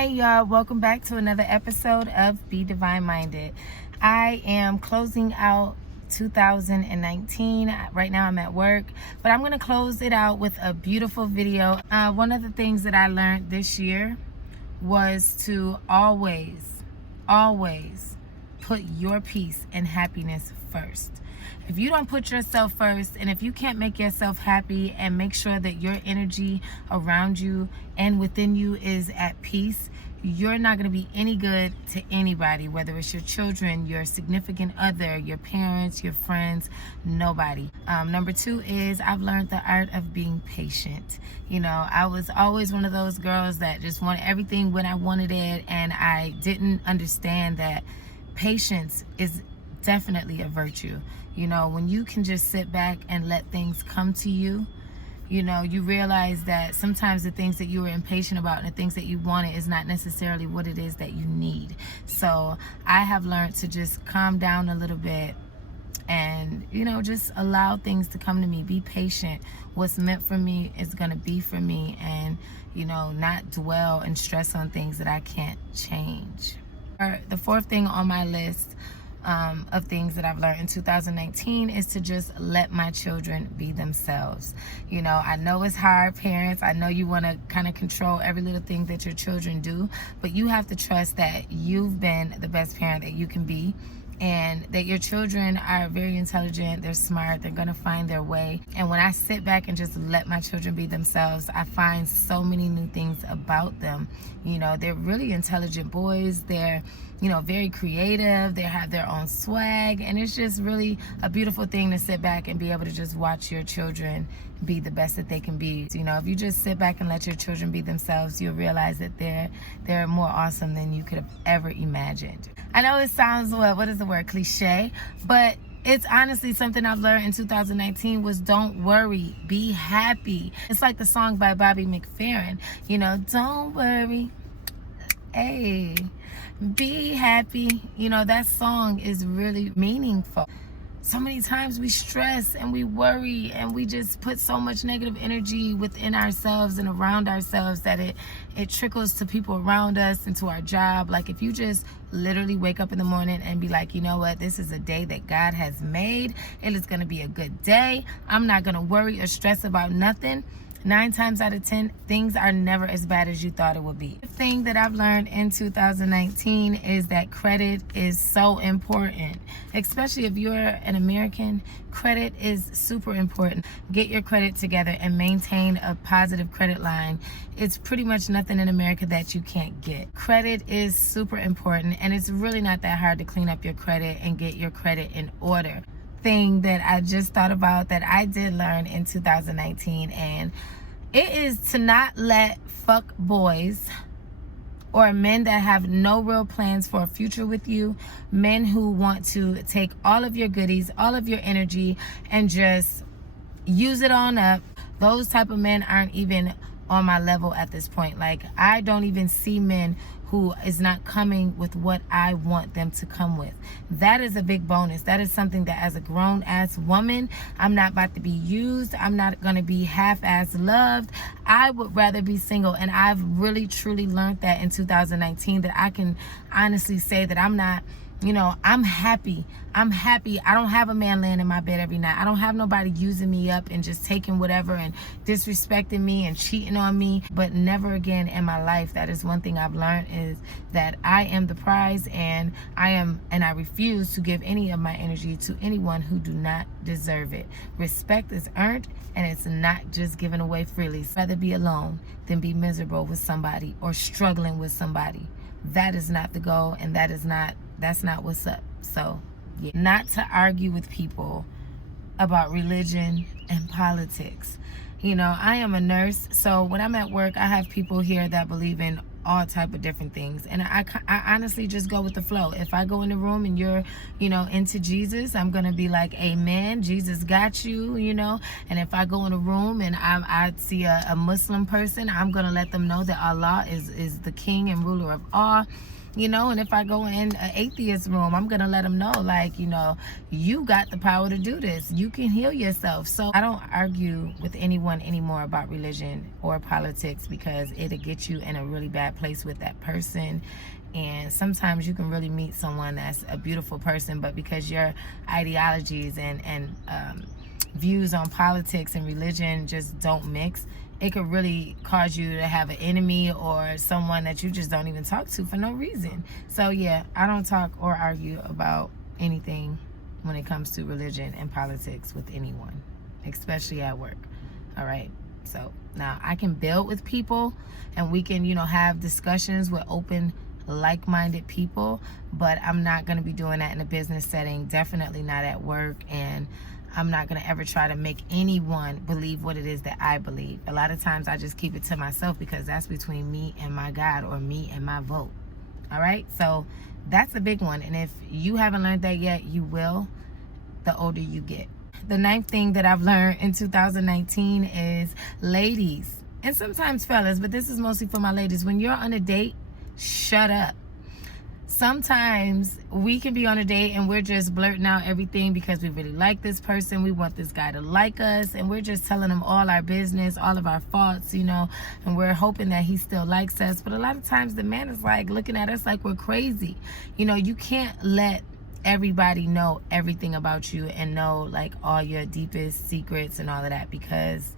Hey y'all, welcome back to another episode of Be Divine Minded. I am closing out 2019. Right now I'm at work, but I'm going to close it out with a beautiful video. One of the things that I learned this year was to always put your peace and happiness first. If you don't put yourself first, and if you can't make yourself happy and make sure that your energy around you and within you is at peace, you're not going to be any good to anybody, whether it's your children, your significant other, your parents, your friends, nobody. Number two is I've learned the art of being patient. You know, I was always one of those girls that just wanted everything when I wanted it, and I didn't understand that patience is definitely a virtue. You know, when you can just sit back and let things come to you, you know, you realize that sometimes the things that you were impatient about and the things that you wanted is not necessarily what it is that you need. So I have learned to just calm down a little bit and, you know, just allow things to come to me. Be patient. What's meant for me is going to be for me, and, you know, not dwell and stress on things that I can't change. The fourth thing on my list of things that I've learned in 2019 is to just let my children be themselves. You know, I know it's hard, parents. I know you want to kind of control every little thing that your children do, but you have to trust that you've been the best parent that you can be, and that your children are very intelligent, they're smart, they're gonna find their way. And when I sit back and just let my children be themselves, I find so many new things about them. You know, they're really intelligent boys, they're, you know, very creative, they have their own swag, and it's just really a beautiful thing to sit back and be able to just watch your children be the best that they can be. You know, if you just sit back and let your children be themselves, you'll realize that they're more awesome than you could have ever imagined. I know it sounds, what is the word, cliche, but it's honestly something I've learned in 2019 was don't worry, be happy. It's like the song by Bobby McFerrin, you know, don't worry, hey, be happy. You know, that song is really meaningful. So many times we stress and we worry and we just put so much negative energy within ourselves and around ourselves that it trickles to people around us and to our job. Like, if you just literally wake up in the morning and be like, you know what, this is a day that God has made. It is going to be a good day. I'm not going to worry or stress about nothing. 9 times out of 10, things are never as bad as you thought it would be. The thing that I've learned in 2019 is that credit is so important, especially if you're an American. Credit is super important. Get your credit together and maintain a positive credit line. It's pretty much nothing in America that you can't get. Credit is super important, and it's really not that hard to clean up your credit and get your credit in order. Thing that I just thought about that I did learn in 2019, and it is to not let fuck boys or men that have no real plans for a future with you, men who want to take all of your goodies, all of your energy, and just use it on up. Those type of men aren't even on my level at this point. Like, I don't even see men who is not coming with what I want them to come with. That is a big bonus. That is something that, as a grown-ass woman, I'm not about to be used. I'm not going to be half-ass loved. I would rather be single, and I've really, truly learned that in 2019, that I can honestly say that I'm not, you know, I'm happy. I'm happy. I don't have a man laying in my bed every night. I don't have nobody using me up and just taking whatever and disrespecting me and cheating on me. But never again in my life. That is one thing I've learned, is that I am the prize, and I refuse to give any of my energy to anyone who do not deserve it. Respect is earned, and it's not just given away freely. I'd rather be alone than be miserable with somebody or struggling with somebody. That is not the goal, and that's not what's up. So, yeah. Not to argue with people about religion and politics. You know, I am a nurse, so when I'm at work, I have people here that believe in all type of different things, and I honestly just go with the flow. If I go in the room and you're, you know, into Jesus, I'm gonna be like, amen, Jesus got you, you know. And if I go in a room and I see a Muslim person, I'm gonna let them know that Allah is the king and ruler of all. And if I go in an atheist room, I'm gonna let them know, like, you got the power to do this. You can heal yourself. So I don't argue with anyone anymore about religion or politics, because it'll get you in a really bad place with that person. And sometimes you can really meet someone that's a beautiful person, but because your ideologies and views on politics and religion just don't mix, it could really cause you to have an enemy or someone that you just don't even talk to for no reason. So yeah, I don't talk or argue about anything when it comes to religion and politics with anyone, especially at work. All right. So now I can build with people, and we can, have discussions with open, like-minded people, but I'm not going to be doing that in a business setting, definitely not at work. And I'm not going to ever try to make anyone believe what it is that I believe. A lot of times I just keep it to myself, because that's between me and my God, or me and my vote. All right? So that's a big one. And if you haven't learned that yet, you will the older you get. The 9th thing that I've learned in 2019 is, ladies, and sometimes fellas, but this is mostly for my ladies, when you're on a date, shut up. Sometimes we can be on a date and we're just blurting out everything because we really like this person. We want this guy to like us, and we're just telling him all our business, all of our faults, and we're hoping that he still likes us. But a lot of times the man is like looking at us like we're crazy. You can't let everybody know everything about you and know like all your deepest secrets and all of that, because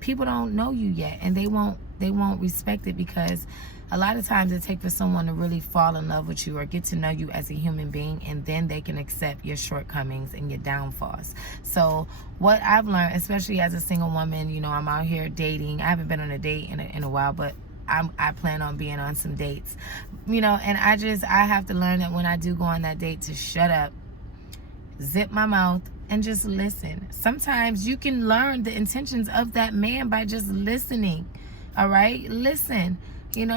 people don't know you yet, and they won't respect it, because a lot of times it takes for someone to really fall in love with you or get to know you as a human being, and then they can accept your shortcomings and your downfalls. So what I've learned, especially as a single woman, I'm out here dating. I haven't been on a date in a while, but I plan on being on some dates, and I have to learn that when I do go on that date, to shut up, zip my mouth, and just listen. Sometimes you can learn the intentions of that man by just listening. All right? Listen.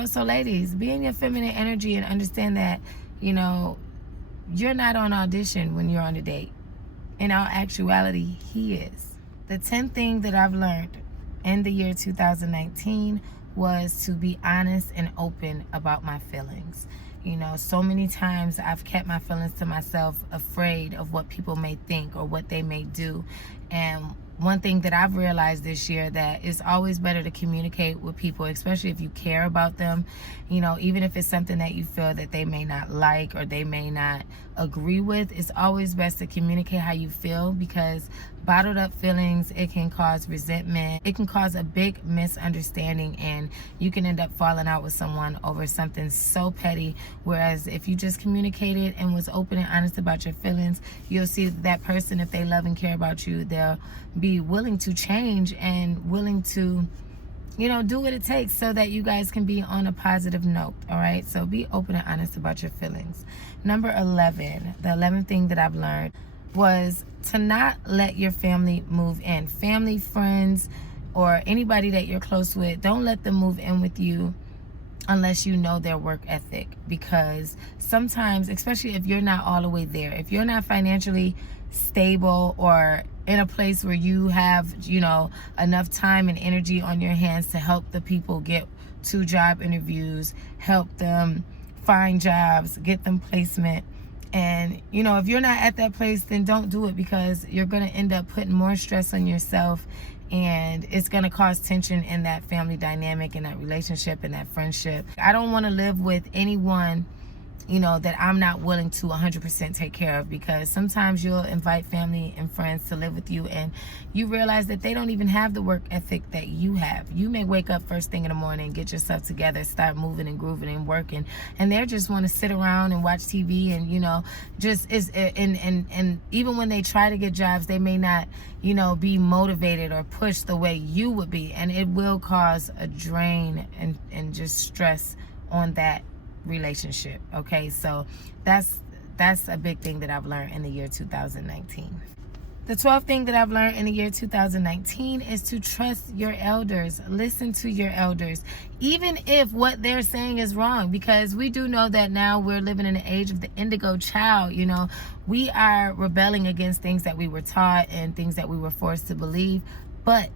So ladies, be in your feminine energy and understand that, you're not on audition when you're on a date. In all actuality, he is. The 10th thing that I've learned in the year 2019 was to be honest and open about my feelings. So many times I've kept my feelings to myself, afraid of what people may think or what they may do. And one thing that I've realized this year, that it's always better to communicate with people, especially if you care about them, even if it's something that you feel that they may not like or they may not agree with. It's always best to communicate how you feel, because bottled up feelings, it can cause resentment. It can cause a big misunderstanding, and you can end up falling out with someone over something so petty. Whereas if you just communicated and was open and honest about your feelings, you'll see that person, if they love and care about you, they'll be willing to change and willing to do what it takes so that you guys can be on a positive note. All right? So be open and honest about your feelings. Number 11, the 11th thing that I've learned was to not let your family move in. Family, friends, or anybody that you're close with, don't let them move in with you unless you know their work ethic. Because sometimes, especially if you're not all the way there, if you're not financially stable or in a place where you have, enough time and energy on your hands to help the people get to job interviews, help them find jobs, get them placement. And, if you're not at that place, then don't do it, because you're going to end up putting more stress on yourself, and it's going to cause tension in that family dynamic, in that relationship, in that friendship. I don't want to live with anyone that I'm not willing to 100% take care of, because sometimes you'll invite family and friends to live with you, and you realize that they don't even have the work ethic that you have. You may wake up first thing in the morning, get yourself together, start moving and grooving and working, and they just want to sit around and watch TV, and and even when they try to get jobs, they may not be motivated or pushed the way you would be, and it will cause a drain and just stress on that relationship. Okay, so that's a big thing that I've learned in the year 2019. The 12th thing that I've learned in the year 2019 is to trust your elders. Listen to your elders, even if what they're saying is wrong, because we do know that now we're living in the age of the indigo child. We are rebelling against things that we were taught and things that we were forced to believe. But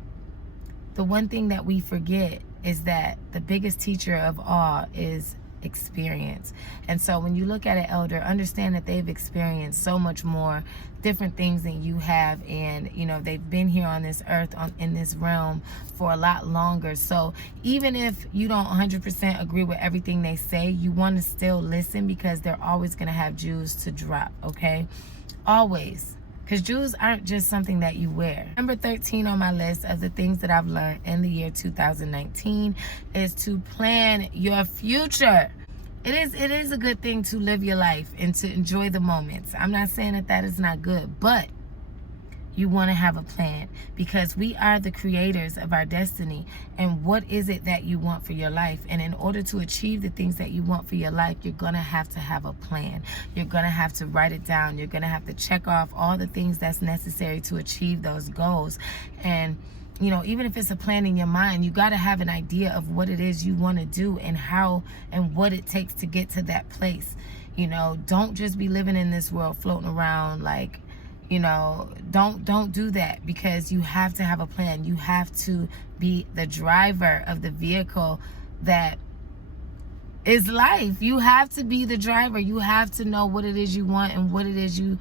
the one thing that we forget is that the biggest teacher of all is experienced. And so when you look at an elder, understand that they've experienced so much more different things than you have, and they've been here on this earth, in this realm, for a lot longer. So even if you don't 100% agree with everything they say, you want to still listen, because they're always going to have jewels to drop. Okay, always. Because jewels aren't just something that you wear. Number 13 on my list of the things that I've learned in the year 2019 is to plan your future. It is a good thing to live your life and to enjoy the moments. I'm not saying that is not good, but you want to have a plan, because we are the creators of our destiny. And what is it that you want for your life? And in order to achieve the things that you want for your life, you're going to have a plan. You're going to have to write it down. You're going to have to check off all the things that's necessary to achieve those goals. And even if it's a plan in your mind, you got to have an idea of what it is you want to do, and how and what it takes to get to that place. Don't just be living in this world floating around like, don't do that, because you have to have a plan. You have to be the driver of the vehicle that is life. You have to be the driver. You have to know what it is you want and what it is you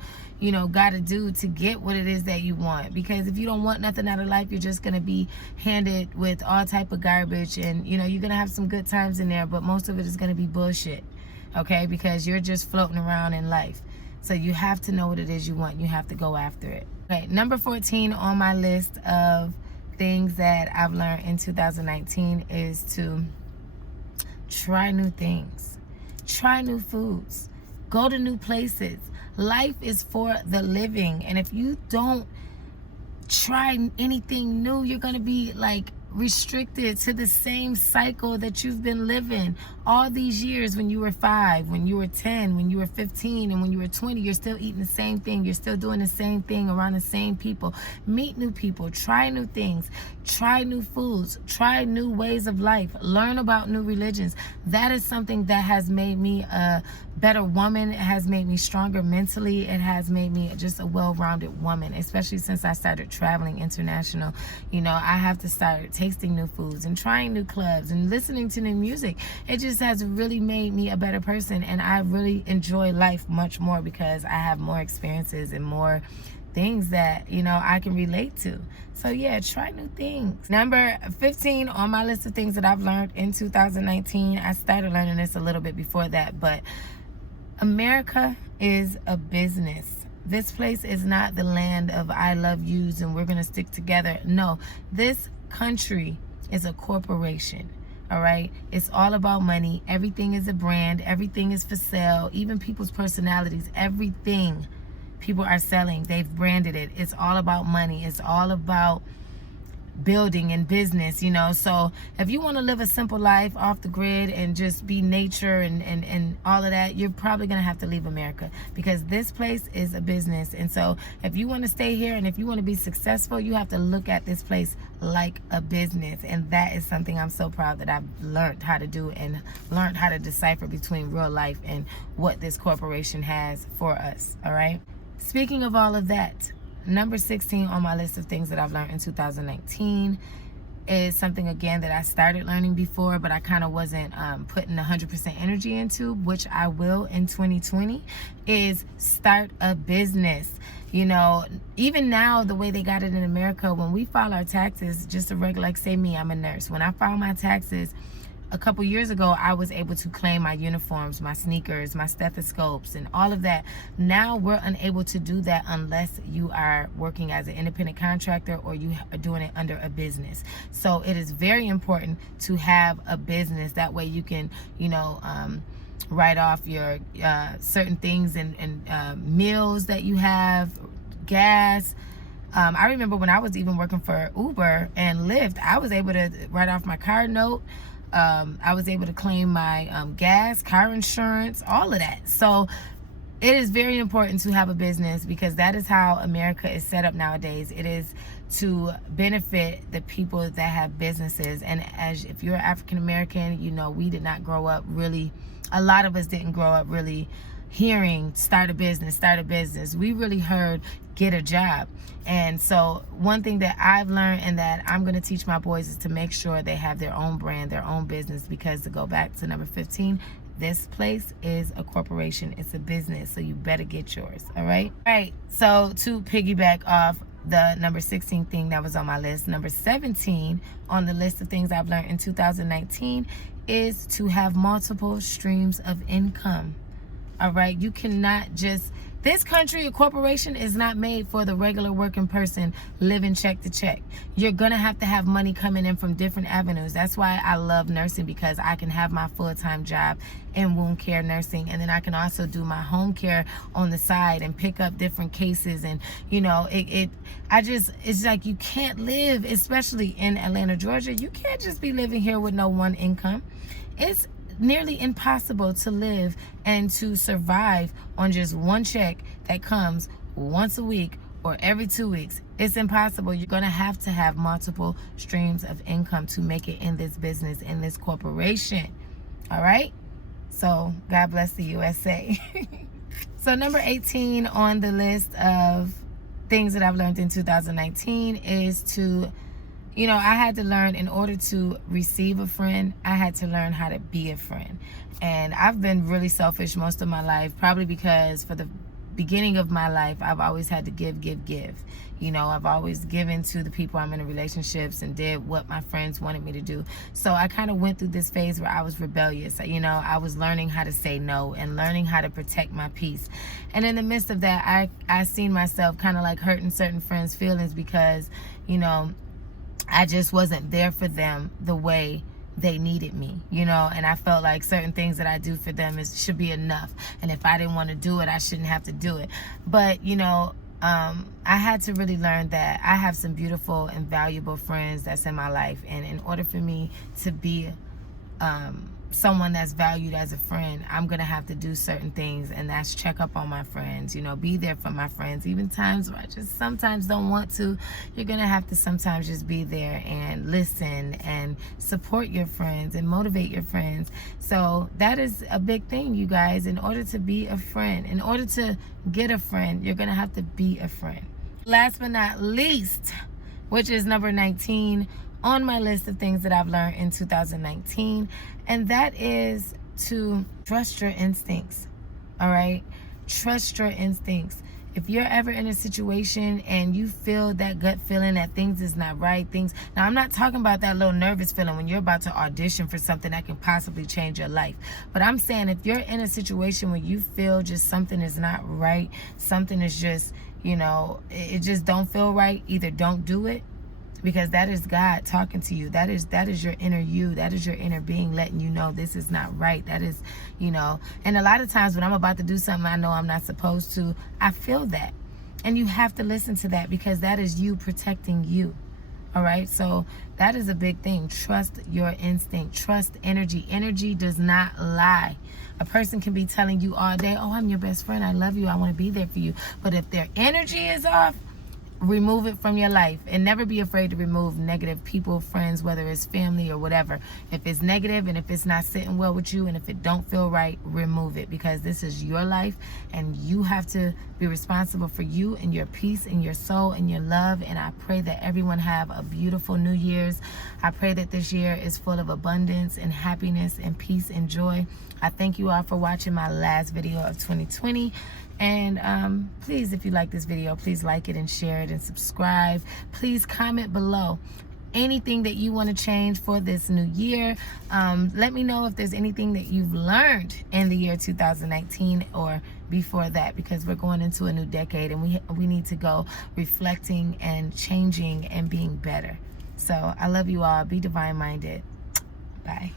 got to do to get what it is that you want. Because if you don't want nothing out of life, you're just going to be handed with all type of garbage, and you're going to have some good times in there, but most of it is going to be bullshit. Okay, because you're just floating around in life. So you have to know what it is you want. You have to go after it. Okay, number 14 on my list of things that I've learned in 2019 is to try new things, try new foods, go to new places. Life is for the living, and if you don't try anything new, you're going to be like restricted to the same cycle that you've been living all these years. When you were 5, when you were 10, when you were 15, and when you were 20, you're still eating the same thing. You're still doing the same thing around the same people. Meet new people, try new things, try new foods, try new ways of life, learn about new religions. That is something that has made me a better woman. It has made me stronger mentally. It has made me just a well-rounded woman, especially since I started traveling international. I have to start tasting new foods and trying new clubs and listening to new music. It just has really made me a better person, and I really enjoy life much more because I have more experiences and more things that I can relate to. So yeah, try new things. Number 15 on my list of things that I've learned in 2019, I started learning this a little bit before that, but America is a business. This place is not the land of I love yous and we're gonna stick together. No, this country is a corporation. All right, it's all about money. Everything is a brand. Everything is for sale. Even people's personalities, everything people are selling, they've branded it. It's all about money. It's all about building and business, so if you want to live a simple life off the grid and just be nature and all of that, you're probably gonna have to leave America, because this place is a business. And so if you want to stay here and if you want to be successful, you have to look at this place like a business. And that is something I'm so proud that I've learned how to do, and learned how to decipher between real life and what this corporation has for us. All right, speaking of all of that, number 16 on my list of things that I've learned in 2019 is something, again, that I started learning before, but I kind of wasn't putting 100% energy into, which I will in 2020, is start a business. Even now, the way they got it in America, when we file our taxes, just a regular, like say me, I'm a nurse. When I file my taxes, a couple years ago, I was able to claim my uniforms, my sneakers, my stethoscopes, and all of that. Now we're unable to do that unless you are working as an independent contractor or you are doing it under a business. So it is very important to have a business. That way you can, write off your certain things and meals that you have, gas. I remember when I was even working for Uber and Lyft, I was able to write off my car note. I was able to claim my gas, car insurance, all of that. So it is very important to have a business, because that is how America is set up nowadays. It is to benefit the people that have businesses. And if you're African American, we did not grow up really, a lot of us didn't grow up really hearing start a business. We really heard get a job. And so one thing that I've learned and that I'm going to teach my boys is to make sure they have their own brand, their own business, because to go back to number 15, this place is a corporation. It's a business, so you better get yours. All right. All right. So to piggyback off the number 16 thing that was on my list, number 17 on the list of things I've learned in 2019 is to have multiple streams of income. All right. You cannot just, this country, a corporation is not made for the regular working person living check to check. You're going to have money coming in from different avenues. That's why I love nursing, because I can have my full-time job in wound care nursing, and then I can also do my home care on the side and pick up different cases. And you know, it's like you can't live, especially in Atlanta, Georgia, you can't just be living here with no one income. It's nearly impossible to live and to survive on just one check that comes once a week or every 2 weeks. It's impossible. You're going to have multiple streams of income to make it in this business, in this corporation. All right? So God bless the USA. So number 18 on the list of things that I've learned in 2019 is to, you know, I had to learn, in order to receive a friend, I had to learn how to be a friend. And I've been really selfish most of my life, probably because for the beginning of my life, I've always had to give. You know, I've always given to the people I'm in relationships and did what my friends wanted me to do. So I kind of went through this phase where I was rebellious. You know, I was learning how to say no and learning how to protect my peace. And in the midst of that, I seen myself kind of like hurting certain friends' feelings because, you know, I just wasn't there for them the way they needed me, you know, and I felt like certain things that I do for them should be enough. And if I didn't want to do it, I shouldn't have to do it. But, you know, I had to really learn that I have some beautiful and valuable friends that's in my life. And in order for me to be someone that's valued as a friend, I'm gonna have to do certain things, and that's check up on my friends, you know, be there for my friends, even times where I just sometimes don't want to. You're gonna have to sometimes just be there and listen and support your friends and motivate your friends. So that is a big thing, you guys. In order to be a friend, in order to get a friend, you're gonna have to be a friend. Last but not least, which is number 19 on my list of things that I've learned in 2019, and that is to trust your instincts. All right? Trust your instincts. If you're ever in a situation and you feel that gut feeling that things is not right, now I'm not talking about that little nervous feeling when you're about to audition for something that can possibly change your life. But I'm saying, if you're in a situation where you feel just something is not right, something is just, you know, it just don't feel right, either don't do it, because that is God talking to you. That is your inner you. That is your inner being letting you know this is not right. That is, you know, and a lot of times when I'm about to do something I know I'm not supposed to, I feel that. And you have to listen to that, because that is you protecting you. All right? So that is a big thing. Trust your instinct. Trust energy. Energy does not lie. A person can be telling you all day, oh, I'm your best friend, I love you, I want to be there for you. But if their energy is off, remove it from your life. And never be afraid to remove negative people, friends, whether it's family or whatever. If it's negative and if it's not sitting well with you and if it don't feel right, remove it, because this is your life and you have to be responsible for you and your peace and your soul and your love. And I pray that everyone have a beautiful New Year's. I pray that this year is full of abundance and happiness and peace and joy. I thank you all for watching my last video of 2020. And please, if you like this video, please like it and share it and subscribe. Please comment below anything that you want to change for this new year. Let me know if there's anything that you've learned in the year 2019 or before that, because we're going into a new decade and we need to go reflecting and changing and being better. So I love you all. Be divine minded. Bye.